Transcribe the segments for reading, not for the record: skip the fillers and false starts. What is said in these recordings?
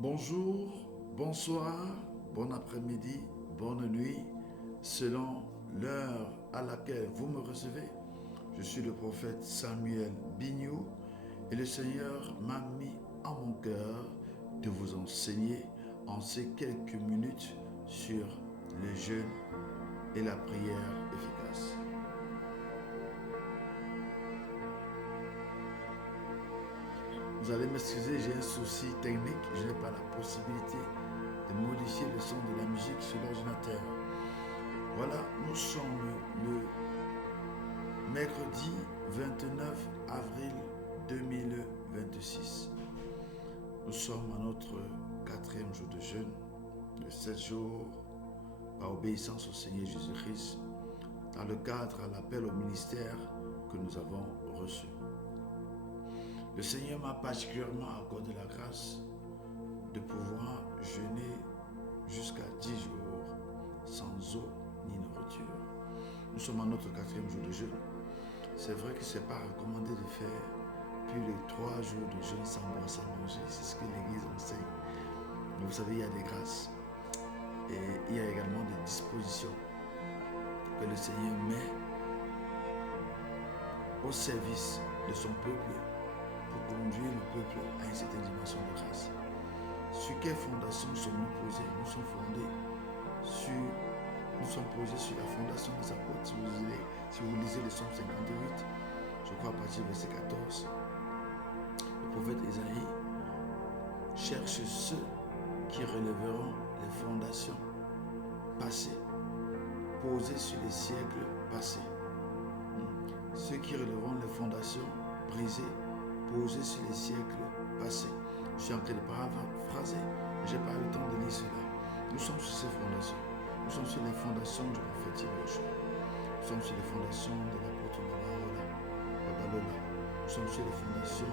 Bonjour, bonsoir, bon après-midi, bonne nuit, selon l'heure à laquelle vous me recevez. Je suis le prophète Samuel Bignou et le Seigneur m'a mis à mon cœur de vous enseigner en ces quelques minutes sur le jeûne et la prière efficace. Vous allez m'excuser, j'ai un souci technique, je n'ai pas la possibilité de modifier le son de la musique sur l'ordinateur. Voilà, nous sommes le mercredi 29 avril 2026. Nous sommes à notre quatrième jour de jeûne, de 7 jours, par obéissance au Seigneur Jésus-Christ, dans le cadre à l'appel au ministère que nous avons reçu. Le Seigneur m'a particulièrement accordé la grâce de pouvoir jeûner jusqu'à 10 jours sans eau ni nourriture. Nous sommes à notre quatrième jour de jeûne. C'est vrai que ce n'est pas recommandé de faire plus de 3 jours de jeûne sans boire, sans manger. C'est ce que l'Église enseigne. Mais vous savez, il y a des grâces et il y a également des dispositions que le Seigneur met au service de son peuple pour conduire le peuple à une certaine dimension de grâce. Sur quelle fondation sommes-nous posés? Nous sommes posés sur la fondation des apôtres. Si vous lisez le psaume 58, je crois à partir du verset 14, le prophète Isaïe cherche ceux qui relèveront les fondations passées, posées sur les siècles passés. Ceux qui relèveront les fondations brisées, posées sur les siècles passés. Je suis en train de paraphraser, mais je n'ai pas le temps de lire cela. Nous sommes sur ces fondations. Nous sommes sur les fondations du prophète Yoshua. Nous sommes sur les fondations de l'apôtre Babalola. Nous sommes sur les fondations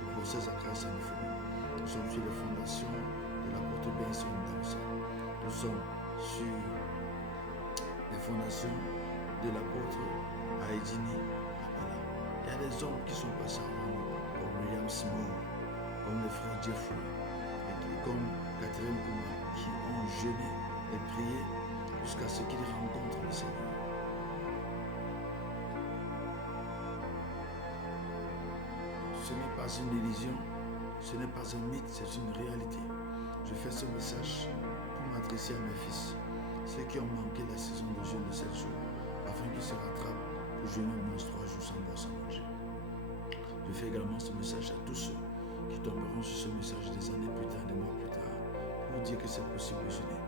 du professeur Zachary Sanifumi. Nous sommes sur les fondations de l'apôtre Benson Damsa. Nous sommes sur les fondations de l'apôtre Aïdini. Il y a des hommes qui sont passés avant nous, comme William Seymour, comme le frère Jeffrey, et comme Catherine Kouma, qui ont jeûné et prié jusqu'à ce qu'ils rencontrent le Seigneur. Ce n'est pas une illusion, ce n'est pas un mythe, c'est une réalité. Je fais ce message pour m'adresser à mes fils, ceux qui ont manqué la saison de jeûne de 7 jours, afin qu'ils se rattrapent pour jeûner au moins 3 jours sans boire, sans manger. Je fais également ce message à tous ceux qui tomberont sur ce message des années plus tard, des mois plus tard, pour vous dire que c'est possible de jeûner.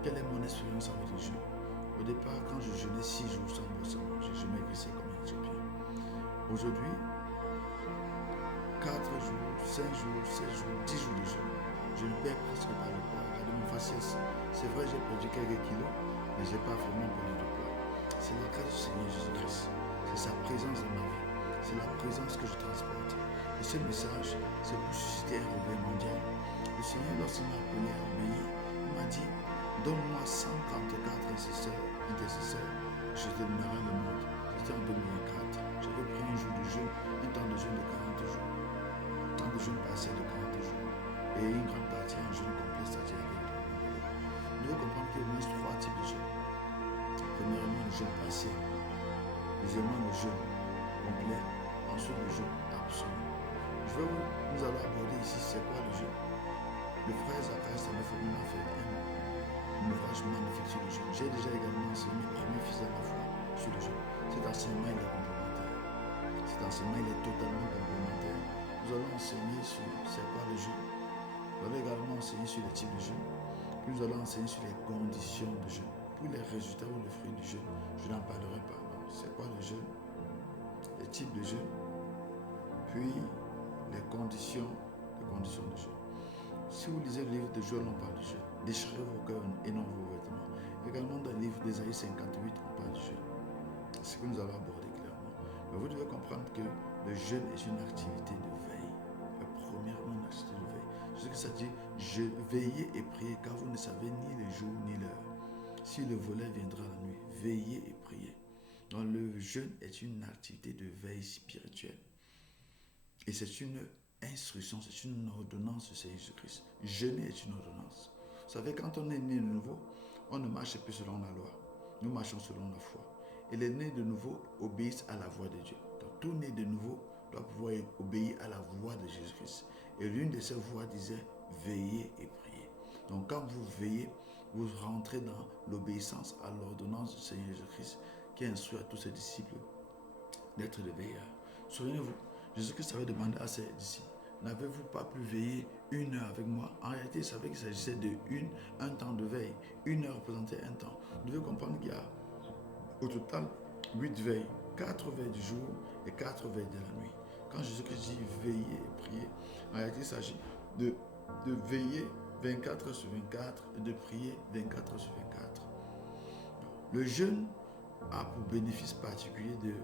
Quelle est mon expérience avec le jeûne? Au départ, quand je jeûnais 6 jours sans boire, sans manger, je maigrissais comme un Éthiopien. Aujourd'hui, 4 jours, 5 jours, 7 jours, 10 jours de jeûne, je ne perds presque pas le poids. Regardez mon faciès. C'est vrai, j'ai perdu quelques kilos, mais je n'ai pas vraiment perdu de poids. C'est la grâce du Seigneur Jésus-Christ. C'est sa présence dans ma vie. C'est la présence que je transporte. Et ce message, c'est pour susciter un réveil mondial. Le Seigneur, lorsqu'il m'a appelé à obéir, il m'a dit, donne-moi 134 intercesseurs, je te donnerai le monde. C'était en 2004. J'avais pris un jour de jeûne, un temps de jeûne de 40 jours. Un temps de jeûne passé de 40 jours. Et une grande partie, un jeûne complet, c'est-à-dire avec le monde. Nous devons comprendre qu'il y a 3 types de jeûne. Premièrement, le jeûne passé. Deuxièmement, le jeûne complet. Ensuite, le jeûne absolu. Nous allons aborder ici c'est quoi le jeûne. Le frère Zachary Sanifumi m'a fait un ouvrage magnifique sur le jeûne. J'ai déjà également enseigné mes premiers fils à la foi sur le jeûne. Cet enseignement il est complémentaire. Cet enseignement il est totalement complémentaire. Nous allons enseigner sur c'est quoi le jeûne. Nous allons également enseigner sur les types de jeûne. Puis nous allons enseigner sur les conditions de jeûne. Pour les résultats ou les fruits du jeûne, je n'en parlerai pas. Donc, c'est quoi le jeûne? Les types de jeûne. Puis les conditions de jeûne. Si vous lisez le livre de Joël, on parle du jeûne. Déchirez vos cœurs et non vos vêtements. Également dans le livre d'Ésaïe 58, on parle du jeûne. C'est ce que nous allons aborder clairement. Mais vous devez comprendre que le jeûne est une activité de veille. Premièrement, une activité de veille. Ce que ça dit, veillez et priez, car vous ne savez ni le jour ni l'heure. Si le volet viendra la nuit, veillez et priez. Donc le jeûne est une activité de veille spirituelle. Et c'est une instruction, c'est une ordonnance du Seigneur Jésus-Christ. Jeûner est une ordonnance. Vous savez, quand on est né de nouveau, on ne marche plus selon la loi. Nous marchons selon la foi. Et les nés de nouveau obéissent à la voix de Dieu. Donc tout né de nouveau doit pouvoir obéir à la voix de Jésus-Christ. Et l'une de ces voix disait, veillez et priez. Donc quand vous veillez, vous rentrez dans l'obéissance à l'ordonnance du Seigneur Jésus-Christ qui instruit à tous ses disciples d'être des veilleurs. Souvenez-vous, Jésus-Christ avait demandé à ses disciples, n'avez-vous pas pu veiller 1 heure avec moi? En réalité, il savait qu'il s'agissait un temps de veille. 1 heure représentait un temps. Vous devez comprendre qu'il y a au total 8 veilles, 4 veilles du jour et 4 veilles de la nuit. Quand Jésus-Christ dit veiller et prier, en réalité, il s'agit de veiller 24 heures sur 24 et de prier 24 heures sur 24. Le jeûne a pour bénéfice particulier de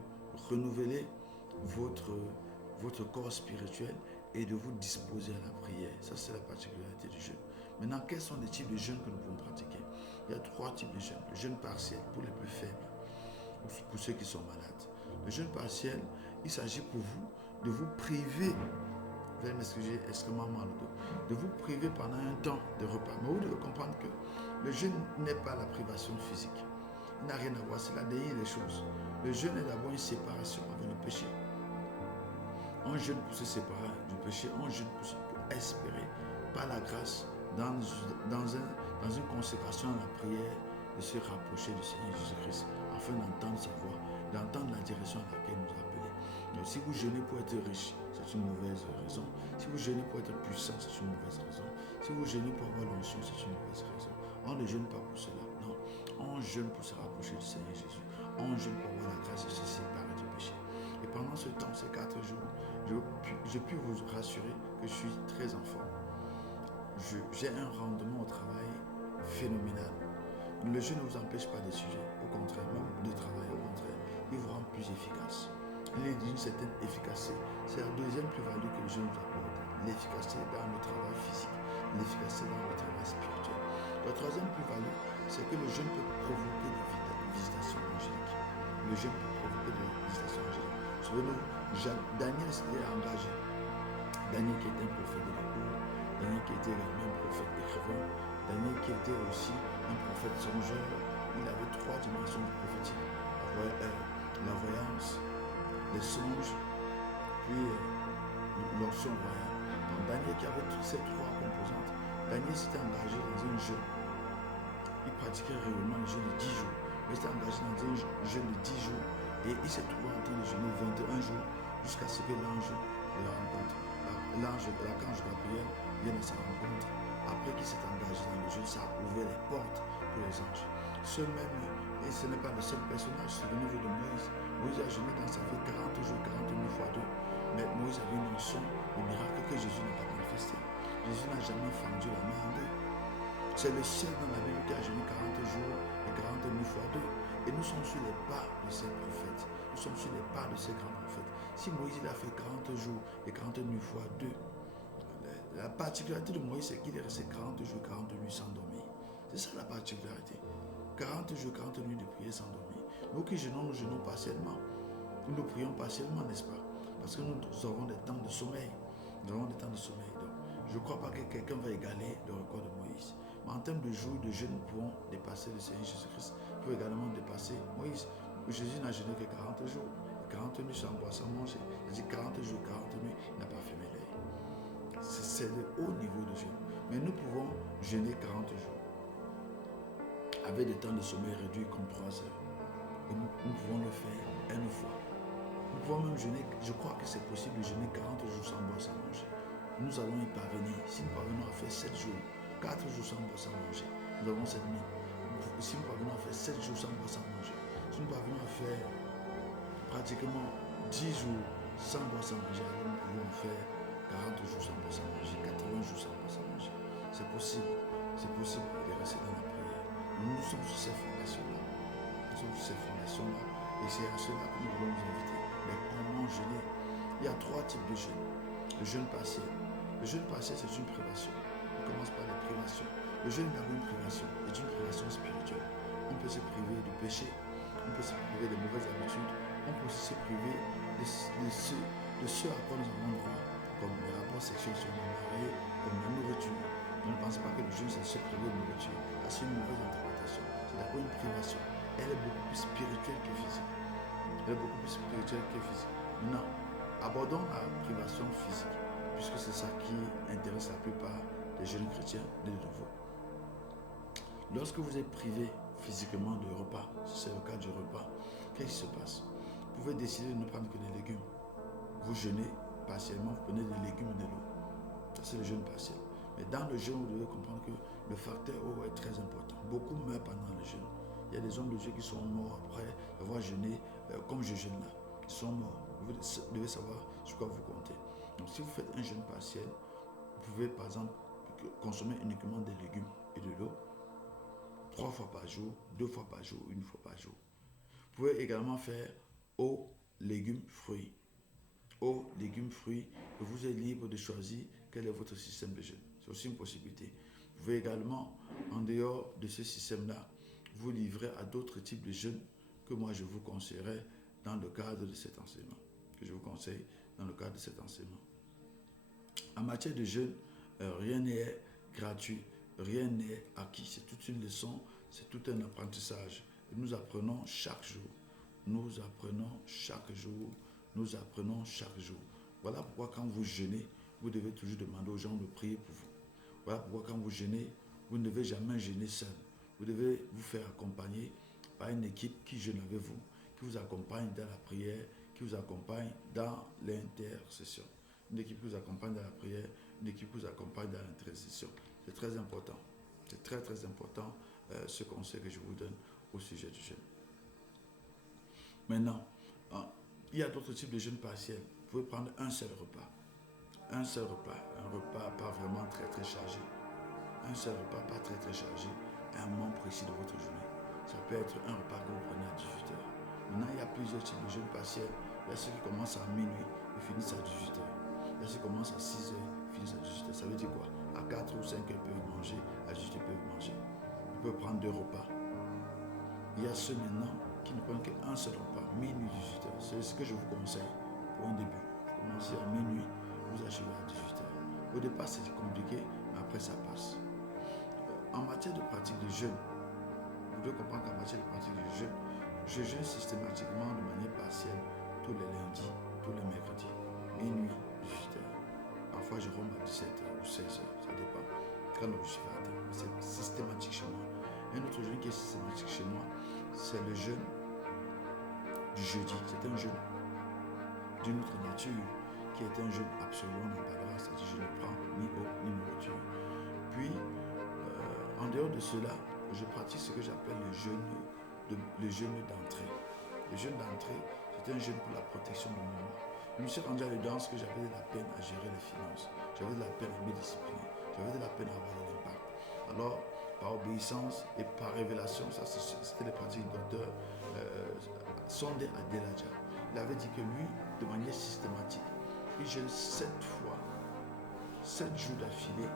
renouveler votre corps spirituel et de vous disposer à la prière. Ça, c'est la particularité du jeûne. Maintenant, quels sont les types de jeûnes que nous pouvons pratiquer? Il y a 3 types de jeûnes. Le jeûne partiel pour les plus faibles, pour ceux qui sont malades. Le jeûne partiel, il s'agit pour vous de vous priver, vous allez m'excuser extrêmement mal, de vous priver pendant un temps de repas. Mais vous devez comprendre que le jeûne n'est pas la privation physique. Il n'a rien à voir, c'est la dernière des choses. Le jeûne est d'abord une séparation avec le péché. On jeûne pour se séparer du péché, on jeûne pour espérer, par la grâce, dans une consécration à la prière, de se rapprocher du Seigneur Jésus-Christ, afin d'entendre sa voix, d'entendre la direction à laquelle il nous a appelés. Donc, si vous jeûnez pour être riche, c'est une mauvaise raison. Si vous jeûnez pour être puissant, c'est une mauvaise raison. Si vous jeûnez pour avoir l'onction, c'est une mauvaise raison. On ne jeûne pas pour cela, non. On jeûne pour se rapprocher du Seigneur Jésus. On jeûne pour avoir la grâce de se séparer du péché. Et pendant ce temps, ces 4 jours, je puis vous rassurer que je suis très en forme. J'ai un rendement au travail phénoménal. Le jeûne ne vous empêche pas d'étudier, au contraire, même de travailler, au contraire, il vous rend plus efficace. Il est d'une certaine efficacité. C'est la deuxième plus-value que le jeûne nous apporte. L'efficacité dans le travail physique, l'efficacité dans le travail spirituel. La troisième plus-value, c'est que le jeûne peut provoquer des visitations angéliques. Le jeûne peut provoquer des visitations angéliques. Souvenez-vous, Daniel s'était engagé. Daniel qui était un prophète de la cour, Daniel qui était également un prophète écrivain, Daniel qui était aussi un prophète songeur. Il avait 3 dimensions de prophétique. La voyance, les songes, puis l'onction royale. Donc Daniel qui avait toutes ces 3 composantes, Daniel s'était engagé dans un jeûne. Il pratiquait régulièrement le jeûne de 10 jours. Il s'était engagé dans un jeûne de 10 jours et il s'est trouvé en train de jeûner 21 jours jusqu'à ce que l'ange de la rencontre, l'archange Gabriel vienne à sa rencontre. Après qu'il s'est engagé dans le jeûne, ça a ouvert les portes pour les anges. Et ce n'est pas le seul personnage, souvenez-vous de Moïse. Moïse a jeûné dans sa vie 40 jours, 40 nuits fois 2. Mais Moïse avait une onction, le miracle que Jésus n'a pas manifesté. Jésus n'a jamais fendu la main en deux. C'est le seul dans la Bible qui a jeûné 40 jours et 40 nuits fois 2. Et nous sommes sur les pas de ces prophètes. Nous sommes sur les pas de ces grands prophètes. Si Moïse il a fait 40 jours et 40 nuits fois 2, la particularité de Moïse, c'est qu'il est resté 40 jours, 40 nuits sans dormir. C'est ça la particularité. 40 jours, 40 nuits de prière sans dormir. Nous qui jeûnons, nous jeûnons partiellement. Nous prions partiellement, n'est-ce pas? Parce que nous avons des temps de sommeil. Nous avons des temps de sommeil. Donc, je ne crois pas que quelqu'un va égaler le record de Moïse. Mais en termes de jours de jeûne, nous pouvons dépasser le Seigneur Jésus-Christ. Nous pouvons également dépasser Moïse. Jésus n'a jeûné que 40 jours. 40 nuits sans boire, sans manger. Il dit 40 jours, 40 nuits, il n'a pas fermé l'œil. C'est le haut niveau de jeûne. Mais nous pouvons jeûner 40 jours. Avec des temps de sommeil réduits comme 3 heures. Et nous pouvons le faire une fois. Nous pouvons même jeûner, je crois que c'est possible de jeûner 40 jours sans boire, sans manger. Nous allons y parvenir. Si nous parvenons à faire 7 jours, 4 jours sans boire, sans manger, nous avons 7 000. Si nous parvenons à faire 7 jours sans boire, sans manger, si nous parvenons à faire pratiquement 10 jours sans boire, sans manger, alors nous pouvons faire 40 jours sans boire, sans manger, 80 jours sans boire, sans manger. C'est possible de rester dans la prière. Nous sommes sur ces fondations-là. Nous sommes sur ces fondations-là. Et c'est à cela que nous voulons vous inviter. Mais comment jeûner? Il y a 3 types de jeûne. Le jeûne partiel. Le jeûne partiel, c'est une privation. On commence par les privations. Le jeûne est d'abord une privation. C'est une privation spirituelle. On peut se priver du péché. On peut se priver des mauvaises habitudes. On peut se priver de ce à quoi nous avons droit, comme les rapports rapports sexuels sur les mariés comme la nourriture. On ne pense pas que le jeûne c'est se priver de nourriture. C'est une mauvaise interprétation. C'est d'abord une privation. Elle est beaucoup plus spirituelle que physique. Elle est beaucoup plus spirituelle que physique. Maintenant, abordons la privation physique, puisque c'est ça qui intéresse la plupart des jeunes chrétiens de nouveau. Lorsque vous êtes privé physiquement de repas, si c'est le cas du repas, qu'est-ce qui se passe? Vous pouvez décider de ne prendre que des légumes. Vous jeûnez partiellement, vous prenez des légumes et de l'eau. Ça, c'est le jeûne partiel. Mais dans le jeûne, vous devez comprendre que le facteur eau est très important. Beaucoup meurent pendant le jeûne. Il y a des hommes de Dieu qui sont morts après avoir jeûné, comme je jeûne là. Ils sont morts. Vous devez savoir sur quoi vous comptez. Donc, si vous faites un jeûne partiel, vous pouvez par exemple consommer uniquement des légumes et de l'eau 3 fois par jour, 2 fois par jour, 1 fois par jour. Vous pouvez également faire eau, légumes, fruits. Eau, légumes, fruits, et vous êtes libre de choisir quel est votre système de jeûne. C'est aussi une possibilité. Vous pouvez également, en dehors de ce système-là, vous livrer à d'autres types de jeûnes que moi je vous conseillerais dans le cadre de cet enseignement. Que je vous conseille dans le cadre de cet enseignement. En matière de jeûne, rien n'est gratuit, rien n'est acquis. C'est toute une leçon, c'est tout un apprentissage. Et nous apprenons chaque jour. Nous apprenons chaque jour. Nous apprenons chaque jour. Voilà pourquoi quand vous jeûnez, vous devez toujours demander aux gens de prier pour vous. Voilà pourquoi quand vous jeûnez, vous ne devez jamais jeûner seul. Vous devez vous faire accompagner par une équipe qui jeûne avec vous, qui vous accompagne dans la prière, qui vous accompagne dans l'intercession. Une équipe qui vous accompagne dans la prière, une équipe qui vous accompagne dans l'intercession. C'est très important. C'est très très important ce conseil que je vous donne au sujet du jeûne. Maintenant, il y a d'autres types de jeûnes partiels. Vous pouvez prendre un seul repas. Un seul repas. Un repas pas vraiment très très chargé. Un seul repas pas très très chargé à un moment précis de votre journée. Ça peut être un repas que vous prenez à 18h. Maintenant, il y a plusieurs types de jeûnes partiels. Il y a ceux qui commencent à minuit et finissent à 18h. Il y a ceux qui commencent à 6h et finissent à 18h. Ça veut dire quoi? À 4 ou 5h, ils peuvent manger. À 18h, ils peuvent manger. Ils peuvent prendre 2 repas. Il y a ceux maintenant qui ne prennent qu'un seul repas, minuit 18h. C'est ce que je vous conseille pour un début. Vous commencez à minuit, vous achevez à 18h. Au départ, c'est compliqué, mais après, ça passe. En matière de pratique de jeûne, vous devez comprendre qu'en matière de pratique de jeûne, je jeûne systématiquement de manière partielle tous les lundis, tous les mercredis, minuit 18h. Parfois, je romps à 17h ou 16h, ça dépend. Quand l'objectif est atteint, c'est systématique chez moi. Un autre jeûne qui est systématique chez moi, c'est le jeûne du jeudi. C'est un jeûne d'une autre nature qui est un jeûne absolu, on en parlera, c'est-à-dire je ne prends ni eau ni nourriture. Puis, en dehors de cela, je pratique ce que j'appelle le jeûne d'entrée. Le jeûne d'entrée, c'est un jeûne pour la protection de mon moi. Je me suis rendu à l'évidence que j'avais de la peine à gérer les finances, j'avais de la peine à me discipliner, j'avais de la peine à avoir de l'impact. Alors, par obéissance et par révélation, ça c'était les pratiques du docteur Sondé Adelaja. Il avait dit que lui, de manière systématique, il jeûne 7 fois, 7 jours d'affilée.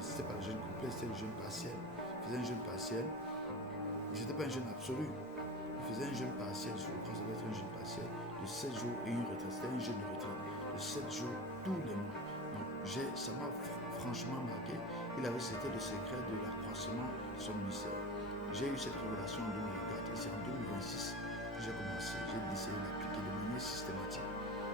C'était pas le jeûne complet, c'était le jeûne partiel. Il faisait un jeûne partiel. C'était pas un jeûne absolu. Il faisait un jeûne partiel, je crois que ça doit être un jeûne partiel de 7 jours et une retraite. C'était un jeûne de retraite de 7 jours tous les mois. Donc, ça m'a franchement marqué. C'était le secret de l'accroissement de son ministère. J'ai eu cette révélation en 2024 et c'est en 2026 que j'ai commencé. J'ai décidé de l'appliquer de manière systématique.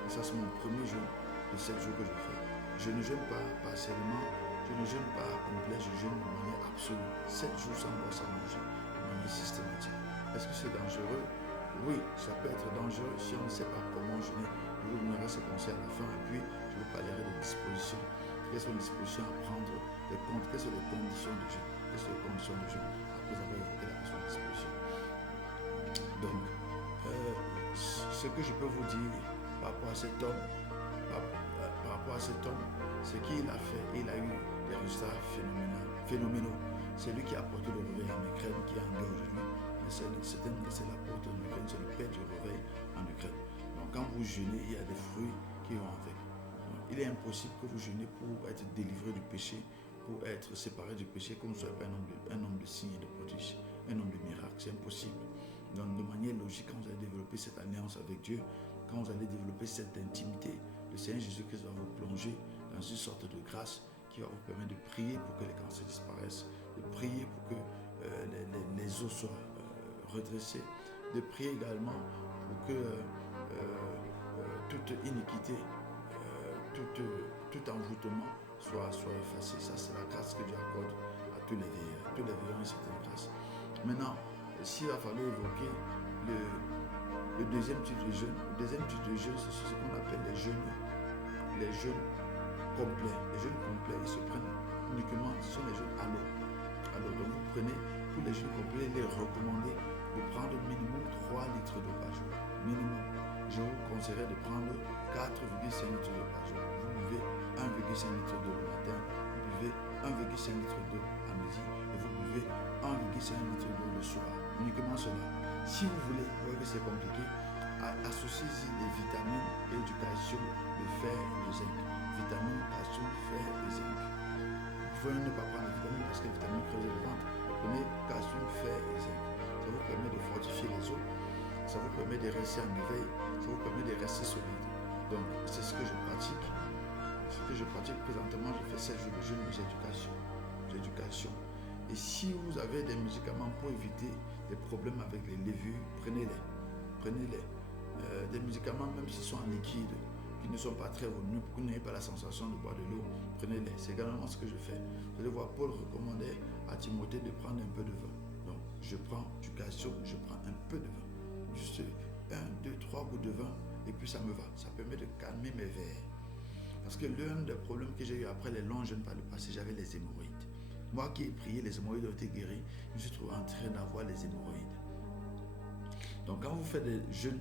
Et ça, c'est mon premier jeûne de 7 jours que je fais. Je ne jeûne pas partiellement, je ne jeûne pas complet, je jeûne de manière absolue. 7 jours sans boire, sans manger, de manière systématique. Est-ce que c'est dangereux? Oui, ça peut être dangereux si on ne sait pas comment jeûner. Je vous donnerai ce conseil à la fin et puis je vous parlerai des dispositions. Quelles sont les dispositions à prendre, quelles sont les conditions de jeûne? Quelles sont les conditions de jeûne? Après avoir évoqué la question de disposition. Donc, ce que je peux vous dire par rapport à cet homme, c'est qu'il a fait, il a eu des résultats phénoménaux. C'est lui qui a apporté le réveil en Ukraine, qui est en guerre aujourd'hui. Mais c'est l'apôtre de l'Ukraine, c'est le père du réveil en Ukraine. Donc quand vous jeûnez, il y a des fruits qui vont avec. Donc, il est impossible que vous jeûnez pour être délivré du péché, pour être séparé du péché, comme vous ne soyez pas un homme de signes et de prodiges, un homme de miracles. C'est impossible. Donc de manière logique, quand vous allez développer cette alliance avec Dieu, quand vous allez développer cette intimité, le Seigneur Jésus-Christ va vous plonger dans une sorte de grâce qui va vous permettre de prier pour que les cancers disparaissent, de prier pour que les os soient redressés, de prier également pour que toute iniquité, tout envoûtement soit effacé. Ça, c'est la grâce que Dieu accorde à tous les veilleurs. Tous les veilleurs ont une certaine grâce. Maintenant, s'il va falloir évoquer le deuxième type de jeûne, c'est ce qu'on appelle les jeûnes complets. Les jeûnes complets, ils se prennent uniquement, ce sont les jeûnes à l'eau. Alors, donc vous prenez, pour les jeûnes complets, il est recommandé de prendre minimum 3 litres d'eau par jour. Minimum. Je vous conseillerais de prendre 4,5 litres d'eau par jour. Vous buvez 1,5 litre d'eau le matin, vous buvez 1,5 litre d'eau à midi et vous buvez 1,5 litre d'eau le soir. Uniquement cela. Si vous voulez, vous voyez que c'est compliqué, associez-y des vitamines et du calcium, le fer et le zinc. Vitamines, calcium, fer et zinc. Vous pouvez ne pas prendre la vitamine parce que la vitamine creuse le ventre. Prenez calcium, fer et zinc. Ça vous permet de fortifier les os. Ça vous permet de rester en éveil. Ça vous permet de rester solide. Donc, c'est ce que je pratique. Ce que je pratique présentement, je fais 7 jours de jeûne, j'ai du calcium. Et si vous avez des médicaments pour éviter des problèmes avec les levures, prenez-les. Prenez-les. Des médicaments, même s'ils sont en liquide, qui ne sont pas très venus, pour que vous n'ayez pas la sensation de boire de l'eau, prenez-les. C'est également ce que je fais. Vous allez voir, Paul recommandait à Timothée de prendre un peu de vin. Donc, je prends du calcium, je prends un peu de vin. Juste 1, 2, 3 gouttes de vin, et puis ça me va. Ça permet de calmer mes vers. Parce que l'un des problèmes que j'ai eu après les longs jeûnes par le passé, j'avais les hémorroïdes. Moi qui ai prié, les hémorroïdes ont été guéris. Je me suis trouvé en train d'avoir les hémorroïdes. Donc quand vous faites des jeûnes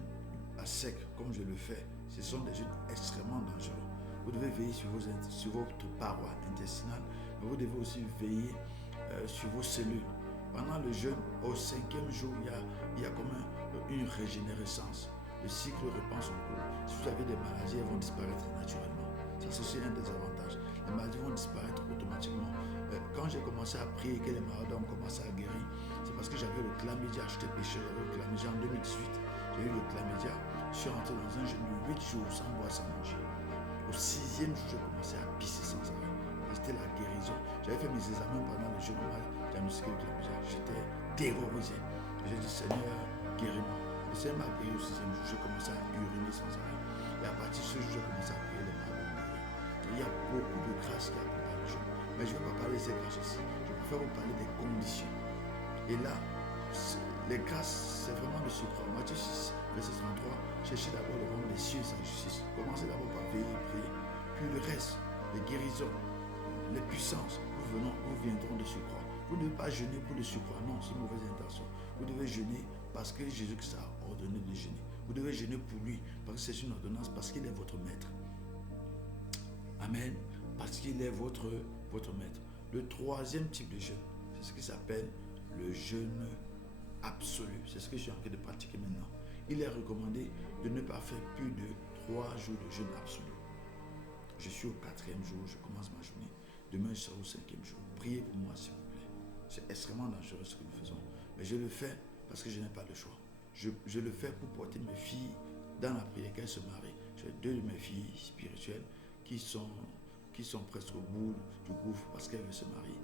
à sec, comme je le fais, ce sont des jeûnes extrêmement dangereux. Vous devez veiller sur votre paroi intestinale, mais vous devez aussi veiller sur vos cellules. Pendant le jeûne, au 5e jour, il y a comme une régénérescence. Le cycle reprend son cours. Si vous avez des maladies, elles vont disparaître naturellement. Ça, c'est aussi un des avantages. Les maladies vont disparaître automatiquement. Quand j'ai commencé à prier que les malades ont commencé à guérir, c'est parce que j'avais le chlamydia. J'étais pécheur, j'avais le chlamydia en 2018. J'ai eu le chlamydia. Je suis rentré dans un jeûne de 8 jours sans boire, sans manger. Au 6e jour, j'ai commencé à pisser sans arrêt. C'était la guérison. J'avais fait mes examens pendant le jeûne. On m'a diagnostiqué le chlamydia. J'étais terrorisé. J'ai dit, Seigneur, guéris-moi. Le Seigneur m'a guéri au 6e jour. J'ai commencé à uriner sans arrêt. Et à partir de ce jour, j'ai commencé à prier les malades. Il y a beaucoup de grâce qui accompagne le jeûne. Mais je ne vais pas parler de ces grâces ici. Je préfère vous parler des conditions. Et là, les grâces, c'est vraiment le surcroît. Matthieu 6, verset 33. Cherchez d'abord le royaume des cieux et sa justice. Commencez d'abord par veiller et prier. Puis le reste, les guérisons, les puissances, vous viendront de surcroît. Vous ne devez pas jeûner pour le surcroît. Non, c'est une mauvaise intention. Vous devez jeûner parce que Jésus-Christ a ordonné de jeûner. Vous devez jeûner pour lui, parce que c'est une ordonnance, parce qu'il est votre maître. Amen. Parce qu'il est votre maître. Le 3e type de jeûne, c'est ce qui s'appelle le jeûne absolu. C'est ce que je suis en train de pratiquer maintenant. Il est recommandé de ne pas faire plus de 3 jours de jeûne absolu. Je suis au 4e jour, je commence ma journée. Demain, je serai au 5e jour. Priez pour moi, s'il vous plaît. C'est extrêmement dangereux ce que nous faisons. Mais je le fais parce que je n'ai pas le choix. Je le fais pour porter mes filles dans la prière, qu'elles se marient. J'ai 2 de mes filles spirituelles qui sont presque au bout du gouffre parce qu'elles veulent se marier.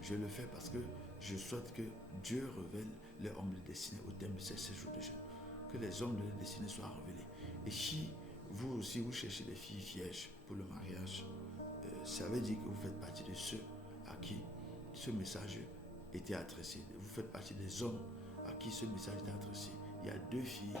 Je le fais parce que je souhaite que Dieu révèle les hommes de destinée au terme de ces jours de jeûne. Que les hommes de destinée soient révélés. Et si vous aussi vous cherchez des filles vierges pour le mariage, ça veut dire que vous faites partie de ceux à qui ce message était adressé. Vous faites partie des hommes à qui ce message était adressé. Il y a 2 filles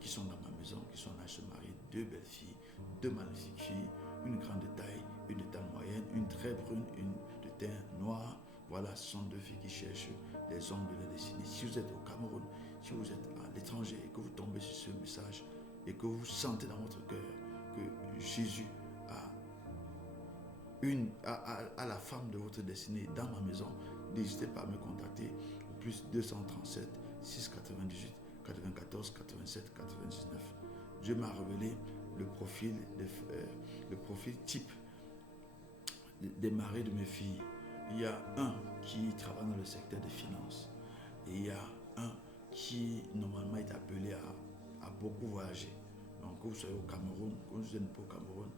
qui sont dans ma maison, qui sont là, se marier, 2 belles filles, 2 magnifiques filles, une grande taille, une de taille moyenne, une très brune, une de teint noir. Voilà, ce sont 2 filles qui cherchent les hommes de la destinée. Si vous êtes au Cameroun, si vous êtes à l'étranger et que vous tombez sur ce message et que vous sentez dans votre cœur que Jésus a la femme de votre destinée dans ma maison, n'hésitez pas à me contacter au plus 237 698 94 87 99. Dieu m'a révélé le profil type des maris de mes filles. Il y a un qui travaille dans le secteur des finances et il y a un qui normalement est appelé à beaucoup voyager. Donc, que vous soyez au Cameroun, que vous n'êtes pas au Cameroun,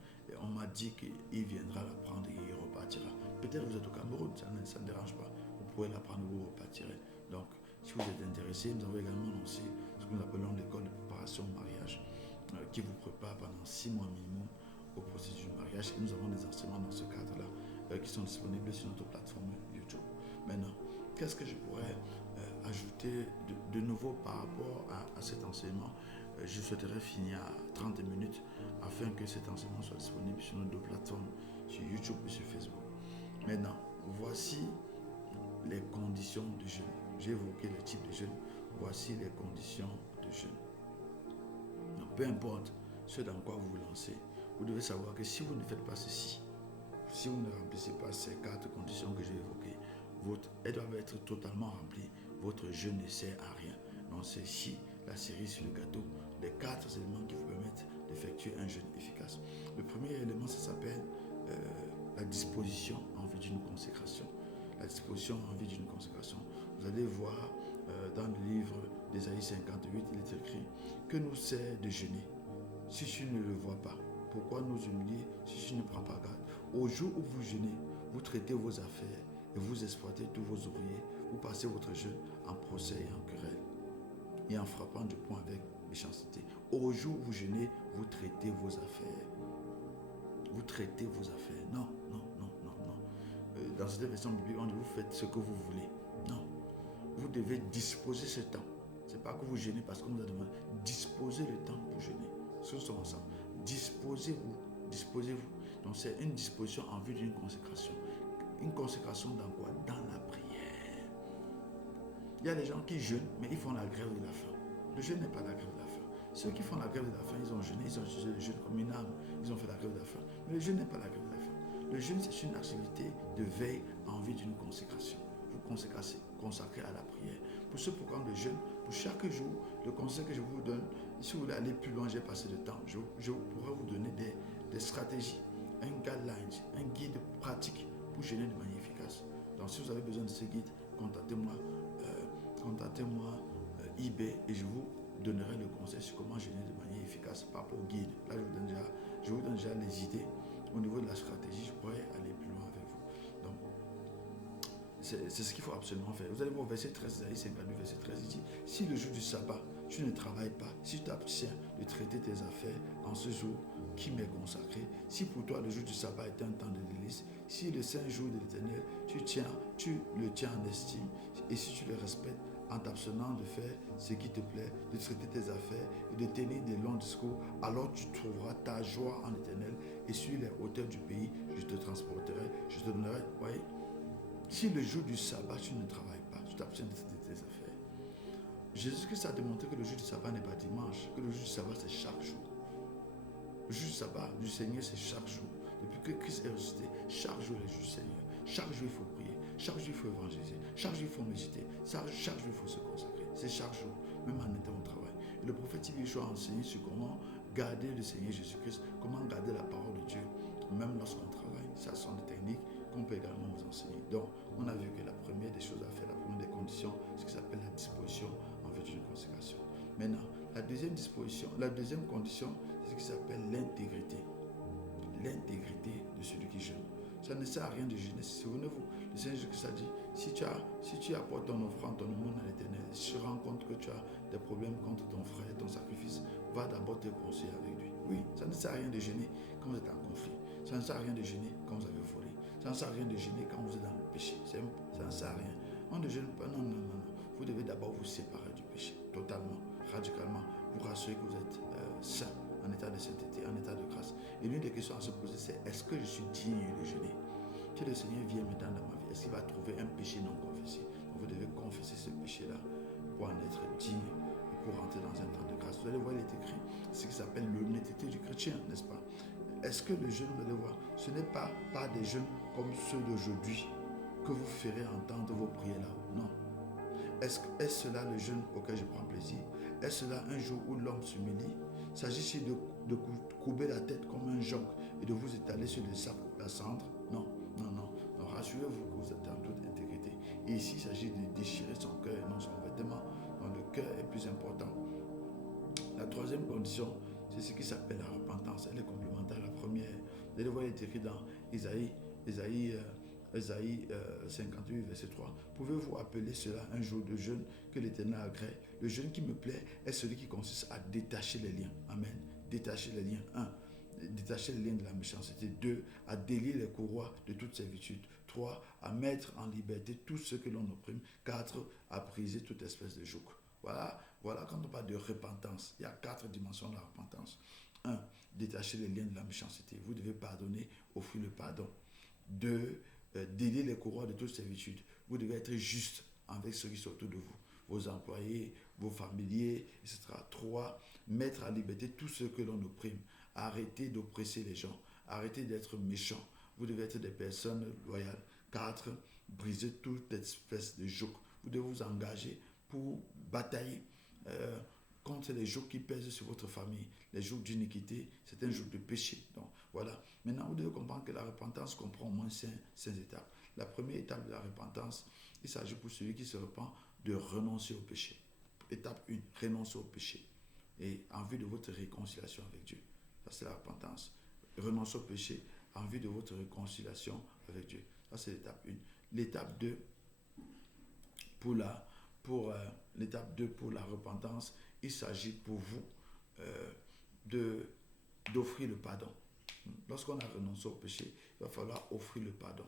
on m'a dit qu'il viendra la prendre et il repartira. Peut-être que vous êtes au Cameroun, ça ne dérange pas. Vous pouvez la prendre et vous repartirez. Donc, si vous êtes intéressé, nous avons également lancé ce que nous appelons l'école de préparation au mariage, qui vous prépare pendant 6 mois minimum au processus du mariage. Et nous avons des enseignements dans ce cadre-là qui sont disponibles sur notre plateforme YouTube. Maintenant, qu'est-ce que je pourrais ajouter de nouveau par rapport à cet enseignement? Je souhaiterais finir à 30 minutes afin que cet enseignement soit disponible sur nos 2 plateformes, sur YouTube et sur Facebook. Maintenant, voici les conditions de jeûne. J'ai évoqué le type de jeûne. Voici les conditions de jeûne. Donc, peu importe ce dans quoi vous vous lancez, vous devez savoir que si vous ne faites pas ceci, si vous ne remplissez pas ces 4 conditions que j'ai évoquées, elles doivent être totalement remplies. Votre jeûne ne sert à rien. Donc, c'est ici la série sur le gâteau, les 4 éléments qui vous permettent d'effectuer un jeûne efficace. Le premier élément, ça s'appelle la disposition en vue d'une consécration. La disposition en vue d'une consécration. Vous allez voir dans le livre d'Ésaïe 58, il est écrit que nous sert de jeûner si tu ne le vois pas. Pourquoi nous humilier si tu ne prends pas garde? Au jour où vous jeûnez, vous traitez vos affaires et vous exploitez tous vos ouvriers. Vous passez votre jeûne en procès et en querelle et en frappant du poing avec méchanceté. Au jour où vous jeûnez, vous traitez vos affaires. Vous traitez vos affaires. Non, non, non, non, non. Dans cette version biblique, on dit vous faites ce que vous voulez. Non. Vous devez disposer ce temps. Ce n'est pas que vous jeûnez parce qu'on vous a demandé. Disposez le temps pour jeûner. Ce sont ensemble. Disposez-vous. Disposez-vous. Donc c'est une disposition en vue d'une consécration. Une consécration dans quoi? Dans la prière. Il y a des gens qui jeûnent, mais ils font la grève de la faim. Le jeûne n'est pas la grève de la faim. Ceux qui font la grève de la faim, ils ont jeûné, ils ont utilisé le jeûne comme une arme, ils ont fait la grève de la faim. Mais le jeûne n'est pas la grève de la faim. Le jeûne, c'est une activité de veille en vue d'une consécration. Vous consacrez à la prière. Pour ce programme de jeûne, pour chaque jour, le conseil que je vous donne, si vous voulez aller plus loin, j'ai passé de temps, je pourrais vous donner des stratégies, un guideline, un guide pratique pour jeûner de manière efficace. Donc si vous avez besoin de ce guide, contactez-moi eBay et je vous donnerai le conseil sur comment jeûner de manière efficace par rapport au guide. Là, je vous donne déjà les idées. Au niveau de la stratégie, je pourrais aller plus loin avec vous. Donc, c'est ce qu'il faut absolument faire. Vous allez voir au verset 13, Isaïe 52, verset 13, il dit, si le jour du sabbat, tu ne travailles pas, si tu t'abstiens de traiter tes affaires en ce jour qui m'est consacré, si pour toi le jour du sabbat est un temps de délice, si le saint jour de l'Éternel, tu le tiens en estime, et si tu le respectes, en t'abstenant de faire ce qui te plaît, de traiter tes affaires et de tenir des longs discours, alors tu trouveras ta joie en l'Éternel et sur les hauteurs du pays, je te transporterai, je te donnerai. Voyez, si le jour du sabbat, tu ne travailles pas, tu t'abstiens de traiter tes affaires. Jésus-Christ a démontré que le jour du sabbat n'est pas dimanche, que le jour du sabbat c'est chaque jour. Le jour du sabbat du Seigneur c'est chaque jour. Depuis que Christ est ressuscité, chaque jour est le jour du Seigneur. Chaque jour il faut prier, chaque jour il faut évangéliser, chaque jour il faut méditer, chaque jour il faut se consacrer. C'est chaque jour, même en étant au travail. Et le prophète Yeshua a enseigné sur comment garder le Seigneur Jésus-Christ, comment garder la parole de Dieu, même lorsqu'on travaille. Ça sont des techniques qu'on peut également vous enseigner. Donc, on a vu que la première des choses à faire, la première des conditions, c'est ce qui s'appelle la disposition en vue d'une consécration. Maintenant, la deuxième condition, c'est ce qui s'appelle l'intégrité. L'intégrité de celui qui jeûne. Ça ne sert à rien de jeûner. Souvenez-vous, le Seigneur Jésus a dit, si tu apportes ton offrande, ton aumône à l'Éternel, si tu rends compte que tu as des problèmes contre ton frère, ton sacrifice, va d'abord te conseiller avec lui. Oui, ça ne sert à rien de jeûner quand vous êtes en conflit. Ça ne sert à rien de jeûner quand vous avez volé. Ça ne sert à rien de jeûner quand vous êtes dans le péché. Ça ne sert à rien. On ne jeûne pas. Non, non, non, non. Vous devez d'abord vous séparer du péché, totalement, radicalement, pour rassurer que vous êtes saint, en état de sainteté, en état de grâce. Et l'une des questions à se poser, c'est est-ce que je suis digne de jeûner? Que le Seigneur vienne maintenant dans ma vie, est-ce qu'il va trouver un péché non confessé? Donc vous devez confesser ce péché-là pour en être digne et pour rentrer dans un temps de grâce. Vous allez voir, il est écrit ce qui s'appelle l'honnêteté du chrétien, n'est-ce pas? Est-ce que le jeûne, vous allez voir, ce n'est pas des jeûnes comme ceux d'aujourd'hui que vous ferez entendre vos prières là-haut? Non. Est-ce cela le jeûne auquel je prends plaisir? Est-ce cela un jour où l'homme s'humilie? S'agit-il de courber la tête comme un jonc et de vous étaler sur la cendre? Non, non, non. Donc rassurez-vous que vous êtes en toute intégrité. Et ici, il s'agit de déchirer son cœur et non son vêtement. Donc le cœur est plus important. La troisième condition, C'est ce qui s'appelle la repentance. Elle est complémentaire à la première. Vous allez voir, il est écrit dans Isaïe 58, verset 3. Pouvez-vous appeler cela un jour de jeûne que l'Éternel agrée? Le jeûne qui me plaît est celui qui consiste à détacher les liens. Amen. Détacher les liens. 1. Détacher les liens de la méchanceté. 2. À délier les courroies de toute servitude. 3. À mettre en liberté tout ce que l'on opprime. 4. À briser toute espèce de joug. Voilà quand on parle de repentance. Il y a 4 dimensions de la repentance. 1. Détacher les liens de la méchanceté. Vous devez pardonner, offrir le pardon. 2. Délier les courroies de toute servitude. Vous devez être juste avec ceux qui sont autour de vous, vos employés, vos familiers, etc. 3. Mettre à liberté tout ce que l'on opprime. Arrêtez d'oppresser les gens. Arrêtez d'être méchants. Vous devez être des personnes loyales. 4. Briser toute espèce de joug. Vous devez vous engager pour batailler contre les jougs qui pèsent sur votre famille. Les jougs d'iniquité, c'est un joug de péché. Donc voilà. Maintenant, vous devez comprendre que la repentance comprend au moins 5 étapes. La première étape de la repentance, il s'agit pour celui qui se repent de renoncer au péché. Étape 1, renoncer au péché. Et en vue de votre réconciliation avec Dieu. Ça, c'est la repentance. Renoncer au péché en vue de votre réconciliation avec Dieu. Ça, c'est l'étape 1. L'étape 2, l'étape 2 pour la repentance, il s'agit pour vous d'offrir le pardon. Lorsqu'on a renoncé au péché, il va falloir offrir le pardon.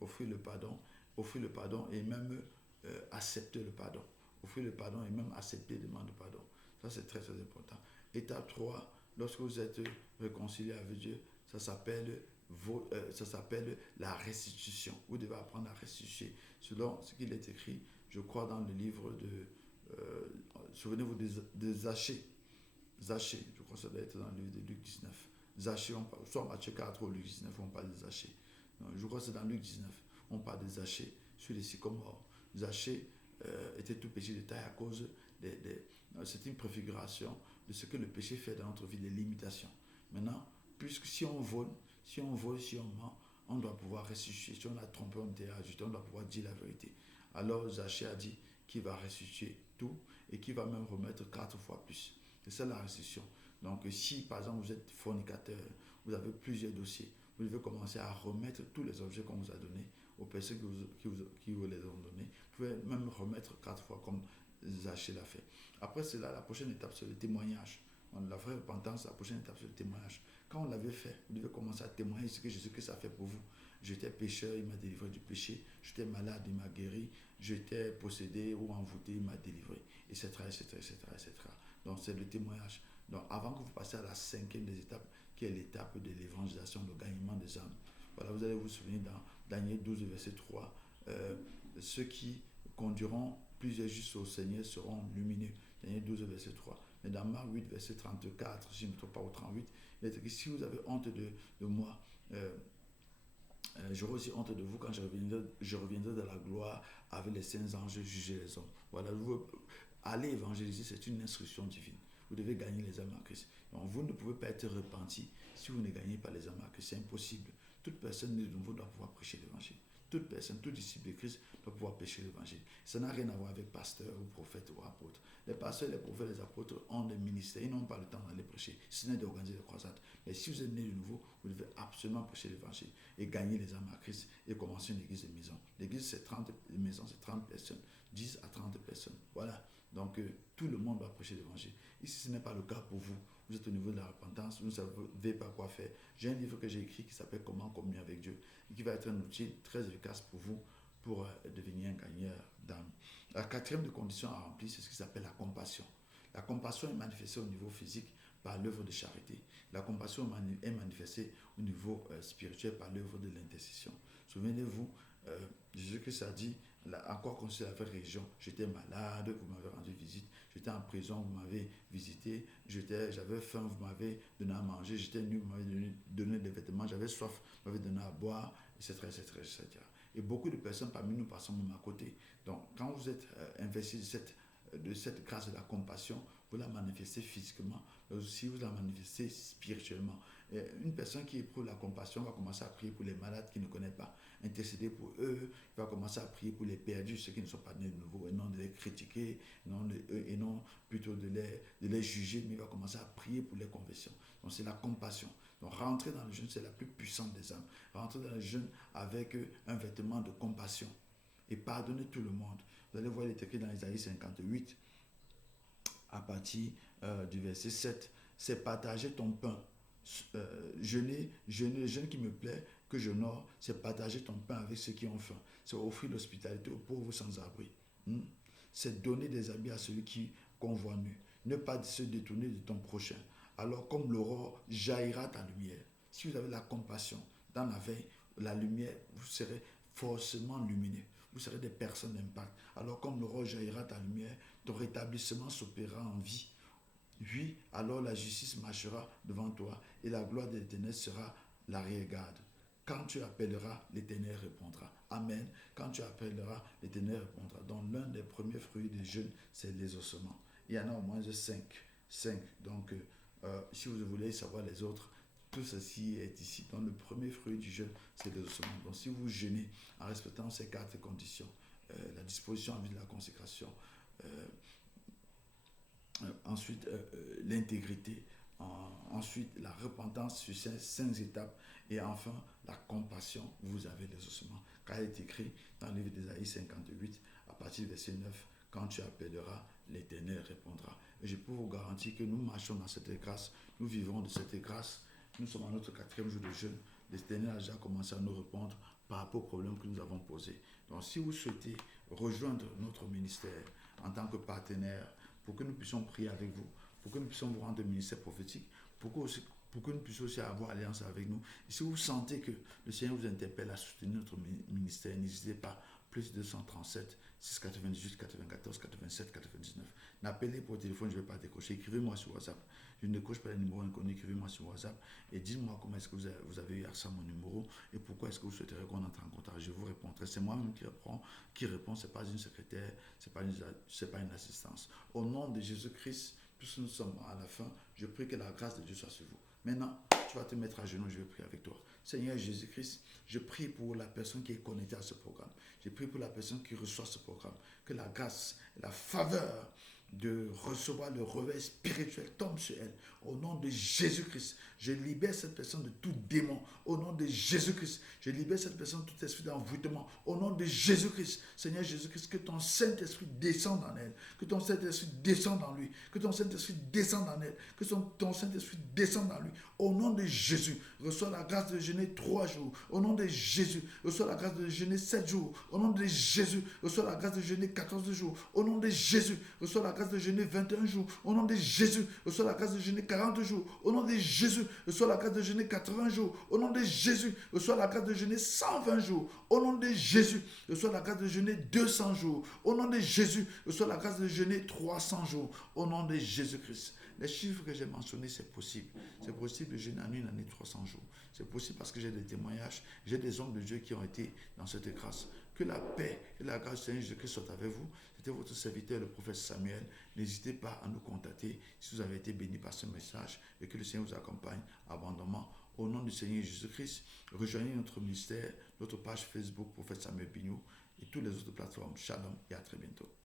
Offrir le pardon et même accepter le pardon. Offrir le pardon et même accepter les demandes de pardon. Ça, c'est très très important. Étape 3, lorsque vous êtes réconcilié avec Dieu, ça s'appelle la restitution. Vous devez apprendre à restituer. Selon ce qu'il est écrit, je crois dans le livre de... souvenez-vous de Zachée. Zachée, je crois que ça doit être dans le livre de Luc 19. Zachée, soit Matthieu 4 ou Luc 19, on parle de Zachée. Non, je crois que c'est dans Luc 19. On parle de Zachée sur les sycomores. Zachée était tout petit de taille à cause c'est une préfiguration de ce que le péché fait dans notre vie, des limitations. Maintenant, puisque si on vole, si on ment, on doit pouvoir restituer. Si on a trompé, on était ajusté, on doit pouvoir dire la vérité. Alors Zachée a dit qu'il va restituer tout et qu'il va même remettre 4 fois plus. C'est ça la restitution. Donc si par exemple vous êtes fornicateur, vous avez plusieurs dossiers, vous devez commencer à remettre tous les objets qu'on vous a donnés aux personnes qui vous les ont donnés. Vous pouvez même remettre 4 fois comme Zachée l'a fait. Après cela, la prochaine étape c'est le témoignage. La vraie repentance, la prochaine étape c'est le témoignage. Quand on l'avait fait, vous devez commencer à témoigner ce que Jésus Christ a fait pour vous. J'étais pécheur, il m'a délivré du péché. J'étais malade, il m'a guéri. J'étais possédé ou envoûté, il m'a délivré. Etc. Donc c'est le témoignage. Donc avant que vous passiez à la 5e des étapes, qui est l'étape de l'évangélisation, le gagnement des âmes. Voilà, vous allez vous souvenir dans Daniel 12, verset 3. Ceux qui conduiront plusieurs justes au Seigneur seront lumineux. Daniel 12, verset 3. Mais dans Marc 8, verset 34, si je ne me trompe pas, au 38, il est écrit, si vous avez honte de moi, j'aurai aussi honte de vous quand je reviendrai de la gloire avec les saints anges juger les hommes. Voilà, aller évangéliser, c'est une instruction divine. Vous devez gagner les âmes à Christ. Donc, vous ne pouvez pas être repenti si vous ne gagnez pas les âmes à Christ. C'est impossible. Toute personne de nouveau doit pouvoir prêcher l'évangile. Toute personne, tout disciple de Christ doit pouvoir prêcher l'évangile. Ça n'a rien à voir avec pasteur ou prophète ou apôtre. Les pasteurs, les prophètes, les apôtres ont des ministères. Ils n'ont pas le temps d'aller prêcher, ce n'est d'organiser des croisades. Mais si vous êtes né de nouveau, vous devez absolument prêcher l'évangile et gagner les âmes à Christ et commencer une église de maison. L'église, c'est 30 maisons, c'est 30 personnes, 10 à 30 personnes. Voilà. Donc, tout le monde doit prêcher l'évangile. Et si ce n'est pas le cas pour vous, vous êtes au niveau de la repentance, vous ne savez pas quoi faire. J'ai un livre que j'ai écrit qui s'appelle Comment communier avec Dieu et qui va être un outil très efficace pour vous pour devenir un gagneur d'âme. La 4e de condition à remplir, c'est ce qui s'appelle la compassion. La compassion est manifestée au niveau physique par l'œuvre de charité. La compassion est manifestée au niveau spirituel par l'œuvre de l'intercession. Souvenez-vous, Jésus-Christ a dit, encore quand c'est la vraie religion, j'étais malade, vous m'avez rendu visite, j'étais en prison, vous m'avez visité, j'avais faim, vous m'avez donné à manger, j'étais nu, vous m'avez donné des vêtements, j'avais soif, vous m'avez donné à boire, etc., etc. Et beaucoup de personnes parmi nous passent même à côté. Donc, quand vous êtes investi de cette grâce de la compassion, vous la manifestez physiquement, mais aussi vous la manifestez spirituellement. Une personne qui éprouve la compassion va commencer à prier pour les malades qui ne connaissent pas, intercéder pour eux, va commencer à prier pour les perdus, ceux qui ne sont pas nés de nouveau, et non de les critiquer, et non plutôt de les juger, mais il va commencer à prier pour les conversions. Donc c'est la compassion. Donc rentrer dans le jeûne, c'est la plus puissante des âmes. Rentrer dans le jeûne avec un vêtement de compassion et pardonner tout le monde. Vous allez voir, il est écrit dans Isaïe 58, à partir du verset 7, c'est partager ton pain. Jeûner, le jeûne qui me plaît, que j'honore, c'est partager ton pain avec ceux qui ont faim. C'est offrir l'hospitalité aux pauvres sans-abri. C'est donner des habits à celui qui convoit nu. Ne pas se détourner de ton prochain. Alors comme l'aurore jaillira ta lumière. Si vous avez la compassion dans la veille, la lumière, vous serez forcément lumineux. Vous serez des personnes d'impact. Alors comme l'aurore jaillira ta lumière, ton rétablissement s'opérera en vie. Oui, alors la justice marchera devant toi et la gloire de l'Éternel sera l'arrière-garde. Quand tu appelleras, l'Éternel répondra. Amen. Quand tu appelleras, l'Éternel répondra. Donc l'un des premiers fruits du jeûne, c'est les ossements. Il y en a au moins 5. Donc, si vous voulez savoir les autres, tout ceci est ici. Donc le premier fruit du jeûne, c'est les ossements. Donc si vous jeûnez en respectant ces 4 conditions, la disposition en vue de la consécration, ensuite l'intégrité, ensuite la repentance sur ces 5 étapes, et enfin la compassion, vous avez les ossements. Car il est écrit dans le livre d'Ésaïe 58, à partir du verset 9, quand tu appelleras, l'Éternel répondra. Et je peux vous garantir que nous marchons dans cette grâce, nous vivons de cette grâce. Nous sommes à notre 4e jour de jeûne. L'Éternel a déjà commencé à nous répondre par rapport aux problèmes que nous avons posés. Donc si vous souhaitez rejoindre notre ministère en tant que partenaire, pour que nous puissions prier avec vous, pour que nous puissions vous rendre un ministère prophétique, pour que nous puissions aussi avoir alliance avec nous. Et si vous sentez que le Seigneur vous interpelle à soutenir notre ministère, n'hésitez pas, plus 237 698 94 87 99. N'appelez pas au téléphone, je ne vais pas décrocher. Écrivez-moi sur WhatsApp. Je ne décroche pas les numéros inconnus, écrivez-moi sur WhatsApp et dites-moi comment est-ce que vous avez eu accès à mon numéro et pourquoi est-ce que vous souhaiteriez qu'on entre en contact. Je vous répondrai. C'est moi-même qui répond, ce n'est pas une secrétaire, ce n'est pas une assistance. Au nom de Jésus-Christ, puisque nous sommes à la fin, je prie que la grâce de Dieu soit sur vous. Maintenant, tu vas te mettre à genoux, je vais prier avec toi. Seigneur Jésus-Christ, je prie pour la personne qui est connectée à ce programme. Je prie pour la personne qui reçoit ce programme. Que la grâce, la faveur de recevoir le réveil spirituel tombe sur elle. Au nom de Jésus-Christ, je libère cette personne de tout démon. Au nom de Jésus-Christ, je libère cette personne de tout esprit d'envoûtement. Au nom de Jésus-Christ, Seigneur Jésus-Christ, que ton Saint-Esprit descende en elle. Que ton Saint-Esprit descende en lui. Que ton Saint-Esprit descende en elle. Que ton Saint-Esprit descende en lui. Au nom de Jésus, reçois la grâce de jeûner 3 jours. Au nom de Jésus, reçois la grâce de jeûner 7 jours. Au nom de Jésus, reçois la grâce de jeûner 14 jours. Au nom de Jésus, reçois la grâce de jeûner 21 jours. Au nom de Jésus, reçois la grâce de jeûner 40 jours. Au nom de Jésus, reçois la grâce de jeûner 80 jours. Au nom de Jésus, reçois la grâce de jeûner 120 jours. Au nom de Jésus, reçois la grâce de jeûner 200 jours. Au nom de Jésus, reçois la grâce de jeûner 300 jours. Au nom de Jésus-Christ. Les chiffres que j'ai mentionnés, c'est possible. C'est possible de jeûner en une année 300 jours. C'est possible parce que j'ai des témoignages, j'ai des hommes de Dieu qui ont été dans cette grâce. Que la paix et la grâce du Seigneur Jésus-Christ soient avec vous. C'était votre serviteur, le prophète Samuel. N'hésitez pas à nous contacter si vous avez été béni par ce message et que le Seigneur vous accompagne abondamment. Au nom du Seigneur Jésus-Christ, rejoignez notre ministère, notre page Facebook, prophète Samuel Bignou et toutes les autres plateformes. Shalom et à très bientôt.